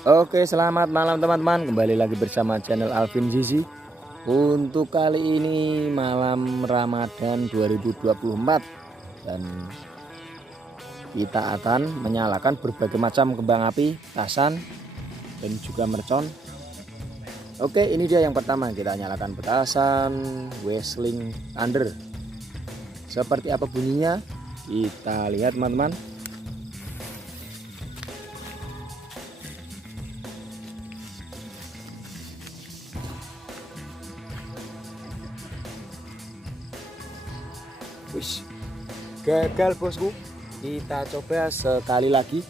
Oke, selamat malam teman-teman. Kembali lagi bersama channel Alvin Zizi. Untuk kali ini malam Ramadan 2024 dan kita akan menyalakan berbagai macam kembang api, tasan dan juga mercon. Oke, ini dia yang pertama, kita nyalakan petasan Wrestling Thunder. Seperti apa bunyinya? Kita lihat teman-teman. Wih, gagal bosku. Kita coba sekali lagi.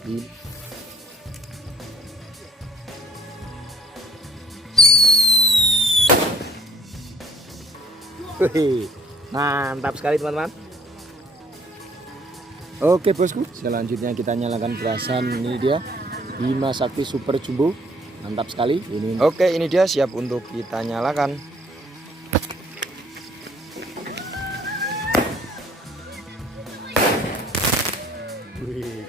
Wih, mantap sekali teman-teman. Oke bosku, selanjutnya kita nyalakan petasan. Ini dia Bima Sakti Super Jumbo. Mantap sekali ini. Oke, ini dia siap untuk kita nyalakan. Wih.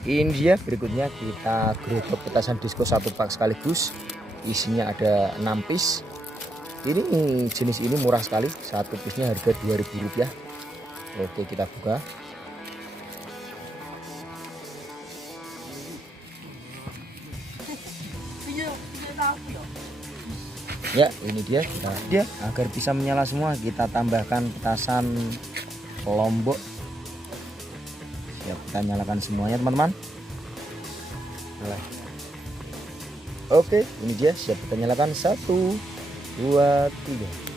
Ini dia, berikutnya kita gerobak petasan disco 1 pak sekaligus. Isinya ada 6 piece. Ini jenis ini murah sekali, satu piece-nya harga Rp2.000. Oke, kita buka. Ya, ini dia. Agar bisa menyala semua, kita tambahkan petasan lombok. Siap, kita nyalakan semuanya teman-teman. Oke, ini dia, siap kita nyalakan. 1, 2, 3.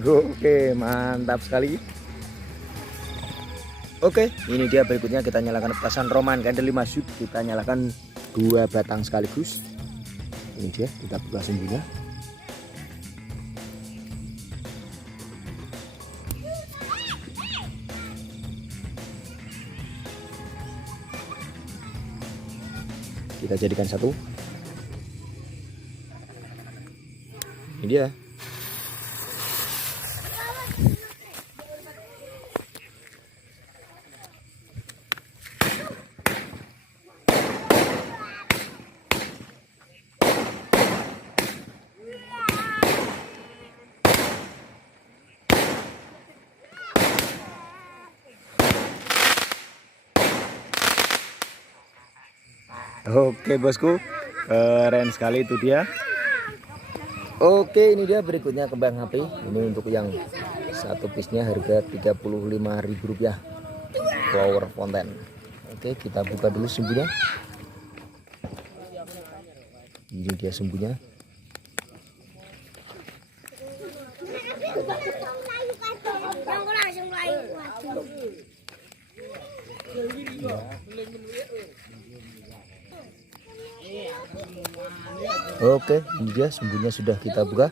Oke, mantap sekali. Oke, ini dia, berikutnya kita nyalakan petasan Roman Candle 5 sub. Kita nyalakan 2 batang sekaligus. Ini dia, kita buka sumbunya. Kita jadikan satu. Ini dia. Oke bosku, keren sekali itu dia. Oke, ini dia, berikutnya kembang api. Ini untuk yang satu piece-nya harga Rp35.000. Flower Fountain. Oke, kita buka dulu sumbunya. Ini dia sumbunya. Oke, ini dia sumbunya sudah kita buka.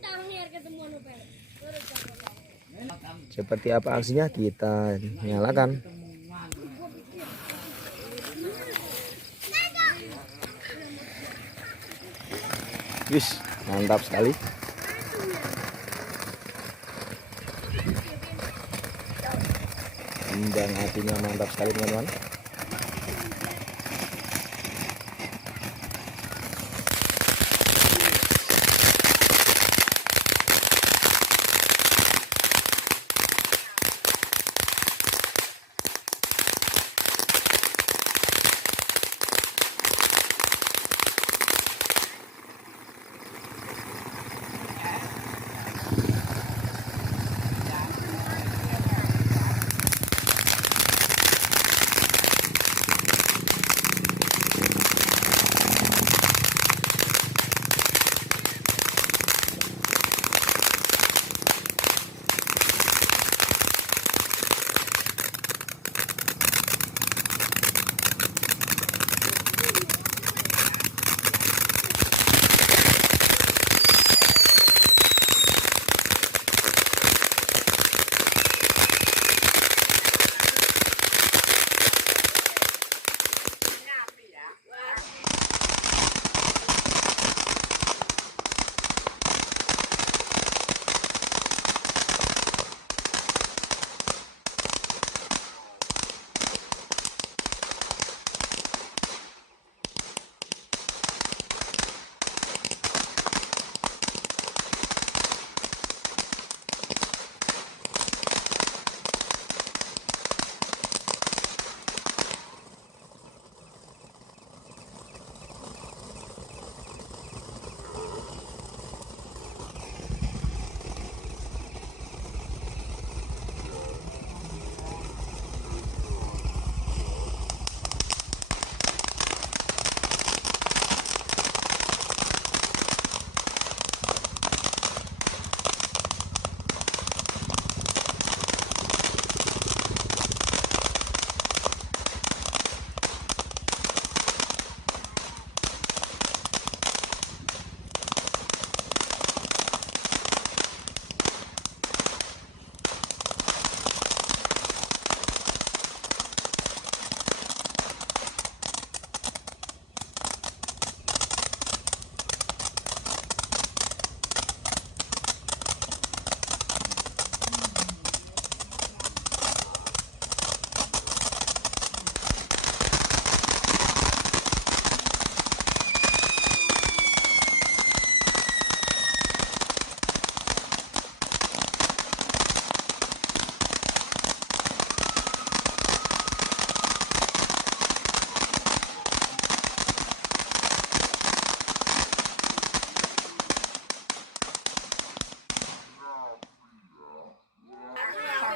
Seperti apa aksinya, kita nyalakan. Wis, mantap sekali. Kembang apinya mantap sekali teman-teman.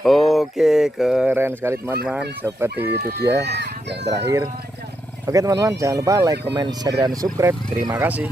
Oke, keren sekali teman-teman. Seperti itu dia yang terakhir. Oke teman-teman, jangan lupa like, comment, share, dan subscribe. Terima kasih.